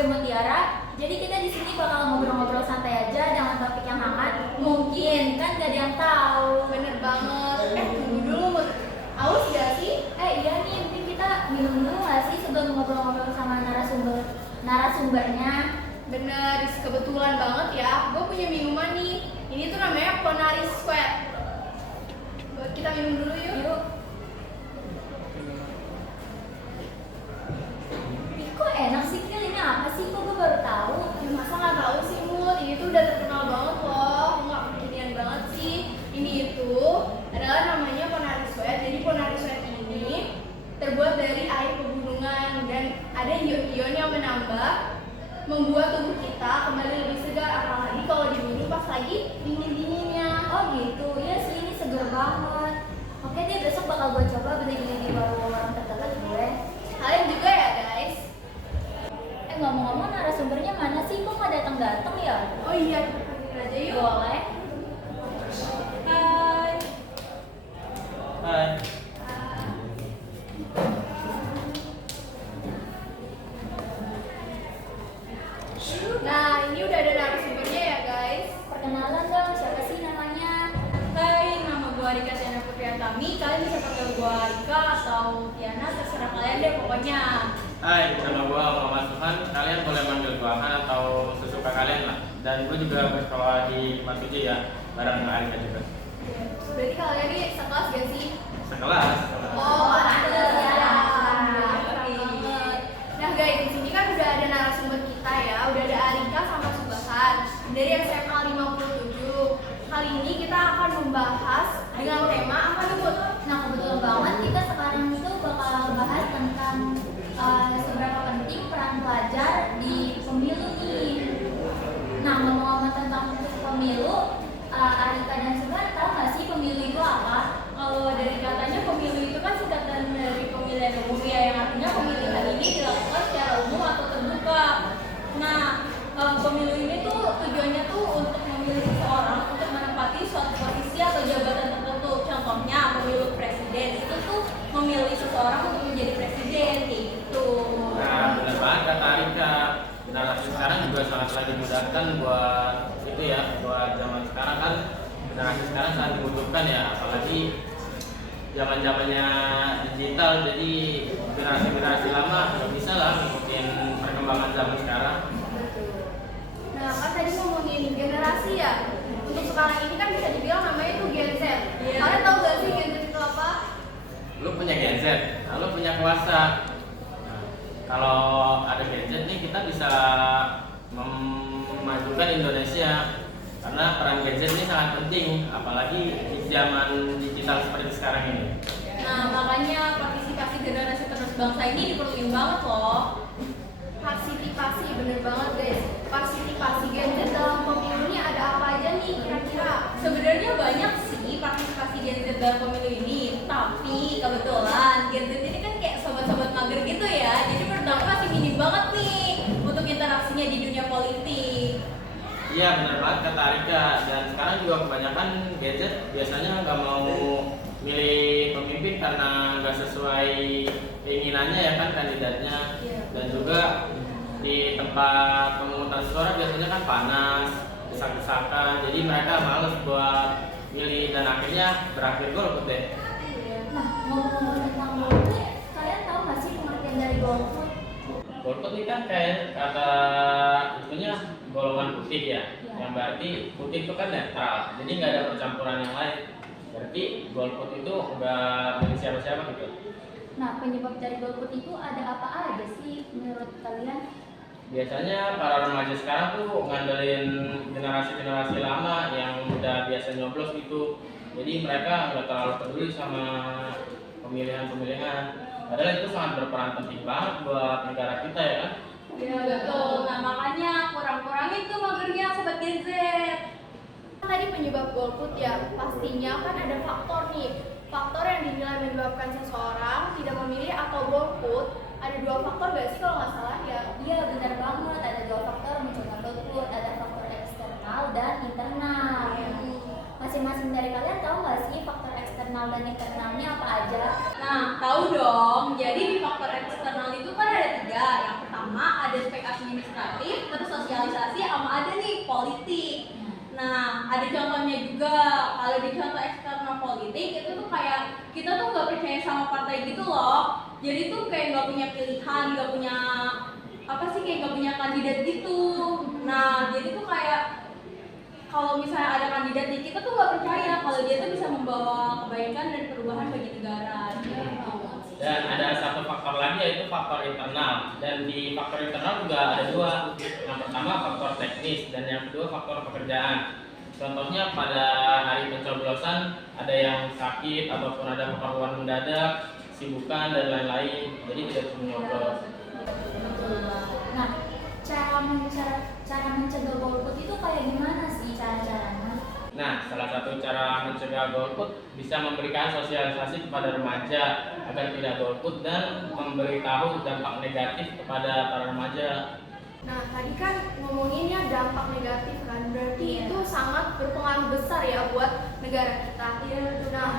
gue Mutiara. Jadi kita di sini bakal ngobrol-ngobrol santai aja, jangan topik yang hangat. Mungkin kan gak ada yang tahu. Bener banget. Tunggu dulu. Aus gak sih? Iya nih, mungkin kita minum dulu gak sih sebelum ngobrol-ngobrol sama narasumbernya? Bener, kebetulan banget ya. Gue punya minuman nih. Ini tuh namanya Ponari Sweat. Kita minum dulu yuk. Yuk. Ih, kok enak sih, Kil? Ini apa sih? Kok gue baru tahu? Masa nggak tahu sih, Mut? Ini tuh udah terkenal banget loh. Nggak kekinian banget sih. Ini itu adalah namanya Ponari Sweat. Jadi Ponari Sweat ini terbuat dari air pegunungan dan ada ion-ion yang membuat tubuh kita kembali lebih segar, apalagi kalau diminum pas lagi dingin-dinginnya. Oh gitu, iya sih ini seger banget. Oke deh, besok bakal gue coba beli di warung terdekat gue. Kalian juga ya guys. Ngomong-ngomong narasumbernya mana sih? Kok nggak datang-datang ya? Oh iya, kita panggil aja yuk. Boleh. Hai. Hai. Nah, ini udah ada narasumbernya ya guys. Perkenalan dong, siapa sih namanya? Hai, nama gue Rika Tiana Putriantami. Kalian bisa panggil gue Rika atau Tiana, terserah kalian deh pokoknya. Hai, nama gue Muhammad Suhan. Kalian boleh manggil gue Han atau sesuka kalian lah. Dan gue juga bersekolah di Matuji ya, bareng Alika juga. Berarti kalian nih sekelas gak sih? Sekelas. Oh, pantes ya. Oke. Nah guys, di sini kan udah ada narasumber kita ya, udah ada Arika sama Subahan dari SMA 57. Kali ini kita akan membahas dengan tema apa nih, Bud? Nah kebetulan banget kita sekarang itu bakal bahas tentang seberapa penting peran pelajar di pemilu nih. Nah ngomong-ngomong tentang pemilu, Arika dan Subhan tahu nggak sih pemilu itu apa? Kalau dari katanya pemilu itu kan singkatan dari pemilihan umum ya, yang artinya pemilihan ini dilakukan secara umum atau terbuka. Nah, pemilu ini tuh tujuannya tuh untuk memilih seseorang untuk menempati suatu posisi atau jabatan tertentu. Contohnya pemilu presiden itu tuh memilih seseorang untuk menjadi presiden kayak gitu. Nah, benar banget kata Alika. Generasi sekarang juga sangat dimudahkan buat itu ya, buat zaman sekarang kan generasi sekarang sangat dibutuhkan ya, apalagi zamannya digital, jadi generasi lama nggak bisa lah ngikutin perkembangan zaman sekarang. Nah, kan tadi ngomongin generasi ya. Untuk sekarang ini kan bisa dibilang namanya itu Gen Z. Kalian tahu gak sih Gen Z itu apa? Lu punya Gen Z, nah, lu punya kuasa. Nah, kalau ada Gen Z nih kita bisa memajukan Indonesia, karena peran Gen Z ini sangat penting, apalagi di zaman digital seperti sekarang ini. Nah, makanya partisipasi generasi penerus bangsa ini diperluin banget loh. Partisipasi, bener banget guys. Partisipasi Gen Z dalam pemilu ini ada apa aja nih kira-kira? Sebenarnya banyak sih partisipasi Gen Z dalam pemilu ini, tapi kebetulan Gen Z ini kan kayak sobat-sobat mager gitu ya. Jadi menurut aku masih minim banget nih untuk interaksinya di dunia politik. Iya benar banget kata Arika, dan sekarang juga kebanyakan Gen Z biasanya nggak mau milih pemimpin karena nggak sesuai keinginannya ya kan kandidatnya. Dan juga di tempat pemungutan suara biasanya kan panas, desak-desakan, jadi mereka males buat milih dan akhirnya berakhir golput deh. Nah ngomong-ngomong tentang golput, kalian tahu nggak sih pengertian dari golput? Golput ini kan kayak kata itunya golongan putih ya, yang berarti putih itu kan netral, jadi nggak ada percampuran yang lain. Berarti golput itu nggak milih siapa-siapa gitu. Nah penyebab dari golput itu ada apa aja sih menurut kalian? Biasanya para remaja sekarang tuh ngandelin generasi lama yang udah biasa nyoblos gitu, jadi mereka nggak terlalu peduli sama pemilihan. Padahal itu sangat berperan penting banget buat negara kita ya kan? Iya betul. Nah makanya kurang-kurangin tuh magernya sobat Gen Z. Tadi penyebab golput ya, pastinya kan ada faktor nih. Faktor yang dinilai menyebabkan seseorang tidak memilih atau golput. Ada dua faktor gak sih kalau nggak salah ya? Iya benar banget, ada dua faktor munculnya golput, ada faktor eksternal dan internal. Masing-masing dari kalian tahu nggak sih faktor eksternal dan internalnya apa aja? Nah, tahu dong. Jadi di faktor eksternal itu kan ada tiga. Yang pertama ada spek administratif, terus sosialisasi, sama ada nih politik. Nah, ada contohnya juga. Kalau di contoh eksternal politik itu tuh kayak kita tuh nggak percaya sama partai gitu loh. Jadi tuh kayak nggak punya pilihan, nggak punya kayak nggak punya kandidat gitu. Nah, jadi tuh kayak kalau misalnya ada kandidat di kita tuh nggak percaya kalau dia tuh bisa membawa kebaikan dan perubahan bagi negara. Dan ada satu faktor lagi yaitu faktor internal. Dan di faktor internal juga ada dua. Yang pertama faktor teknis dan yang kedua faktor pekerjaan. Contohnya pada hari pencoblosan ada yang sakit ataupun ada keperluan mendadak, sibukan dan lain-lain. Jadi tidak bisa nyoblos. Nah, cara mencegah golput itu kayak gimana sih cara-caranya? Nah, salah satu cara mencegah golput bisa memberikan sosialisasi kepada remaja agar tidak golput dan memberitahu dampak negatif kepada para remaja. Nah, tadi kan ngomonginnya dampak negatif kan, berarti itu sangat berpengaruh besar ya buat negara kita. Nah,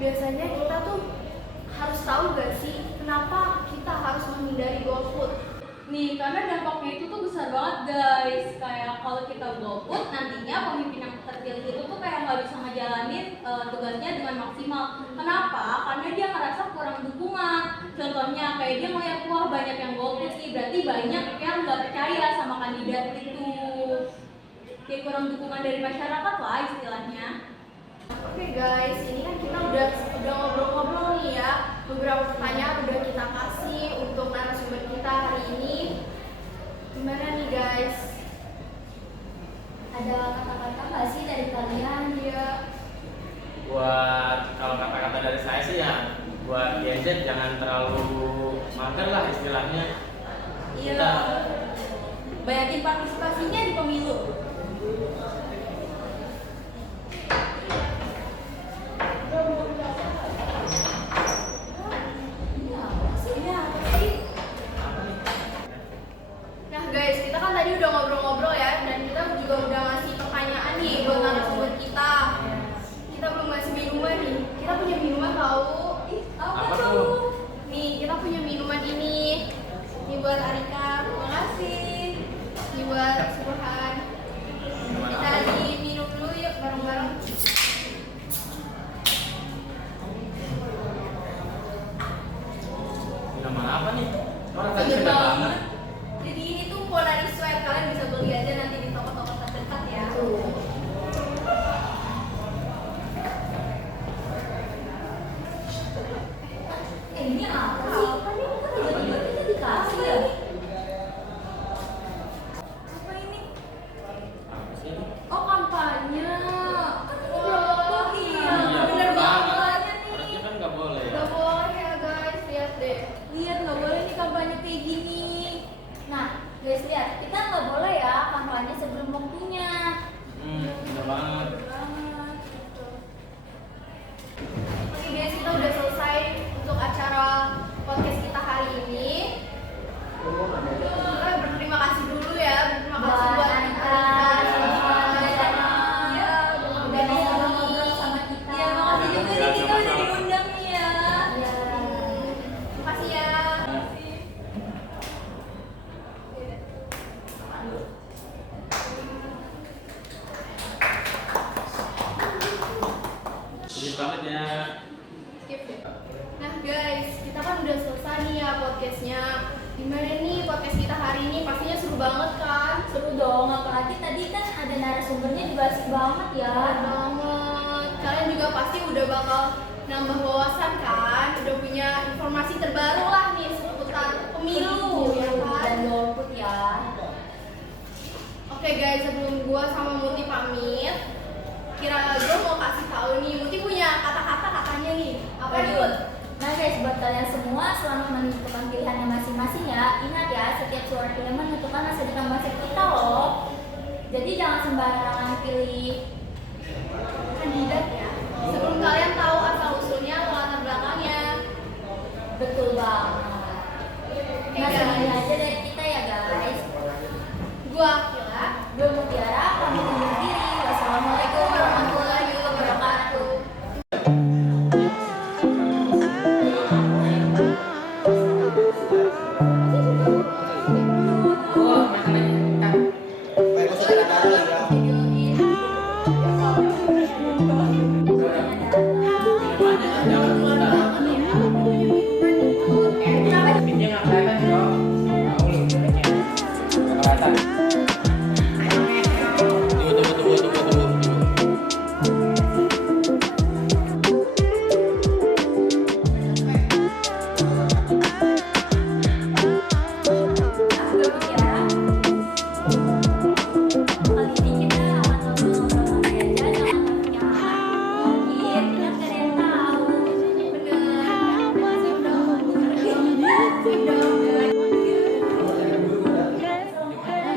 biasanya kita tuh harus tahu gak sih kenapa kita harus menghindari golput? Nih, karena dampaknya itu tuh besar banget guys. Kayak kalau kita golput, nantinya pemimpin yang terpilih itu tuh kayak nggak bisa ngejalanin tugasnya dengan maksimal. Kenapa? Karena dia ngerasa kurang dukungan. Contohnya kayak dia ngeliat, wah banyak yang golput nih, berarti banyak yang nggak percaya sama kandidat itu. Kayak kurang dukungan dari masyarakat lah istilahnya. Oke guys, ini kan kita udah ngobrol-ngobrol nih ya. Beberapa pertanyaan udah kita kasih untuk narasumber kita hari ini. Gimana nih guys? Ada kata-kata nggak sih dari kalian? Ya. Kalau kata-kata dari saya sih ya, buat Gen Z jangan terlalu mager lah istilahnya. Iya. Banyakin partisipasinya di pemilu. Nah guys, kita kan tadi udah ngobrol-ngobrol ya, dan kita juga udah ngasih pertanyaan nih buat narasumber kita. Kita belum ngasih minuman nih. Kita punya minuman tahu? Apa tuh? Nih, kita punya minuman ini. Ini buat Arika, terima kasih. Ini buat Subhan. Kita minum dulu yuk bareng-bareng. Minuman apa nih? Orang tadi Seger sudah banget. banget. Jadi ini tuh Polaris Sweat, kalian bisa beli aja nanti di toko-toko terdekat ya. Ini apa sih? Kan ini kan tiba-tiba kita dikasih ya? Apa ini? Apa sih? Oh, kampanye. Kan ini golput nih. Iya, bener banget. Harusnya kan nggak boleh ya. Gak boleh ya guys, lihat deh. Lihat nggak boleh nih kampanye kayak gini. Nah, guys lihat, kita nggak boleh ya kampanye sebelum waktunya. Bener banget. Oke guys, kita udah selesai untuk acara podcast kita hari ini. Kita berterima kasih dulu ya, berterima kasih buat Anita, Iya, udah bisa ngobrol sama kita. Iya, makasih juga nih kita udah diundang nih ya. Iya. Makasih ya. Sulit banget ya. Skip deh. Nah guys, kita kan udah selesai nih ya podcastnya. Gimana nih podcast kita hari ini? Pastinya seru banget kan? Seru dong, apalagi tadi kan ada narasumbernya juga asik banget ya. Banget. Kalian juga pasti udah bakal nambah wawasan kan? Udah punya informasi terbaru lah nih seputar pemilu ya kan? Dan golput ya. Oke guys, sebelum gua sama Muti pamit, gua mau kasih tahu nih, Muti punya kata-kata katanya nih. Apa nih, Mut? Nah guys, buat kalian semua selamat menentukan pilihannya masing-masing ya. Ingat ya, setiap suara pilihan menentukan masa depan bangsa kita loh. Jadi jangan sembarangan pilih Kandidat ya. Sebelum kalian tahu asal usulnya atau latar belakangnya. betul banget. Oke, Nah, segini guys. aja dari kita ya guys. Gua Akila. Gue Mutiara, pamit undur diri. Wassalamualaikum warahmatullahi wabarakatuh. Wah,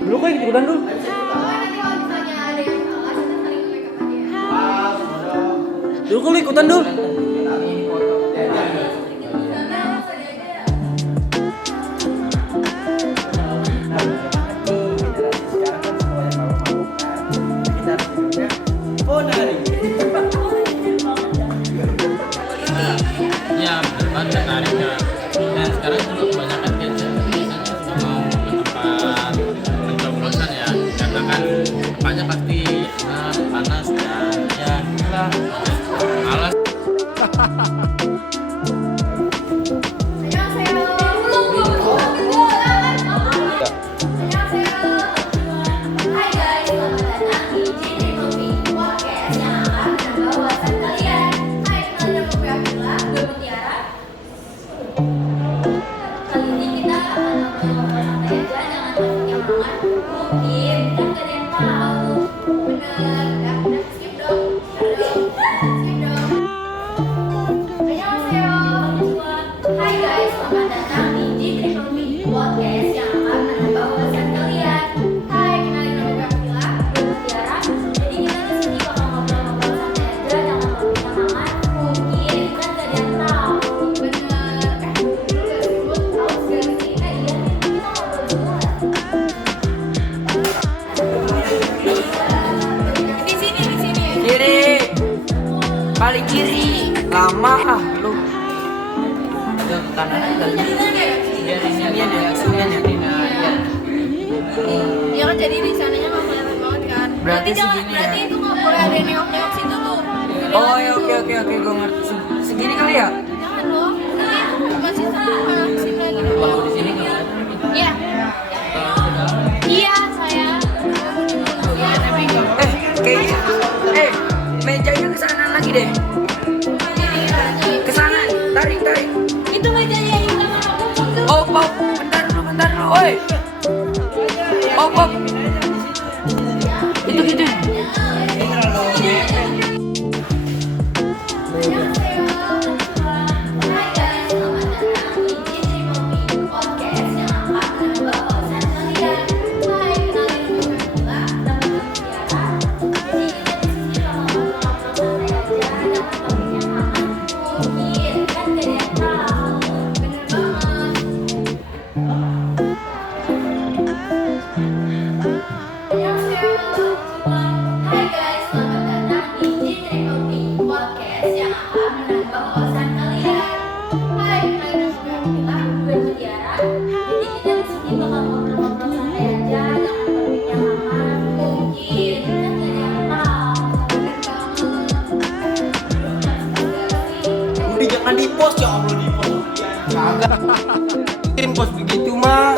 Lu kok ikutan lu? Nanti kalau misalnya ada yang salah, kita saling make up aja. Lu kok ikutan dulu? Ya bener banget kata Rika. Dan sekarang juga kebanyakan gadget biasanya suka mau ke tempat pencoblosan ya, karena kan tempatnya pasti panas dan ya itulah malas. Hai guys, selamat datang di Genre Movie Podcast yang akan menambah wawasan kalian. Hai, kenalin nama gue Akila, gue Mutiara. Kali ini kita akan ngobrol-ngobrol santai aja, jangan banyak yang hangat. Mungkin kan gak ada yang tahu. Bener, udah skip dong. Skip dong. Annyeonghaseyo. Hai guys, selamat datang di Genre Movie Podcast yang akan menambah wawasan kalian. Hai, kenalin nama gue Akila. Gue Mutiara. Jadi kita di sini bakal ngobrol-ngobrol santai aja, jangan banyak yang hangat. Mungkin kan gak ada yang tahu. Bener, lu gak sebut haus gak sih? Iya, kita ngobrol dulu. Di sini. Kiri. Paling kiri. Lama ah lu. Ke kanan aja. Biar ini ada sungai ya. Iya kan jadi di sananya nggak kelihatan banget kan. Berarti jangan, segini ya? berarti itu nggak boleh ada neok situ tuh. Oh ya oke gue ngerti. Segini kali ya? Jangan loh, ini masih sama sini lagi dulu. Kalau di sini nggak ada. Iya. Iya saya. Kayaknya mejanya kesana lagi deh. Kesana, tarik. Itu mejanya yang sama kamu tuh. Oh, bentar dulu, oi. Oh. Itu gitu. Hai guys, selamat datang di Genre Movie Podcast yang akan menambah wawasan kalian. Hai, kenalin gue Akila, nama gue Mutiara. Jadi kita di sini bakal ngobrol-ngobrol santai aja, jangan topik yang hangat. Mungkin kan gak ada yang tahu. Bener banget. Hai guys, selamat datang di Genre Movie Podcast yang akan menambah wawasan kalian. Hai, kenalin nama gue Akila, gue Mutiara. Jadi kita di sini bakal ngobrol-ngobrol santai aja, jangan topik yang hangat. Mungkin kan gak ada yang tahu. Bener banget. Udah jangan di post ya Allah, di post. Kagak. Kirim post begitu mah.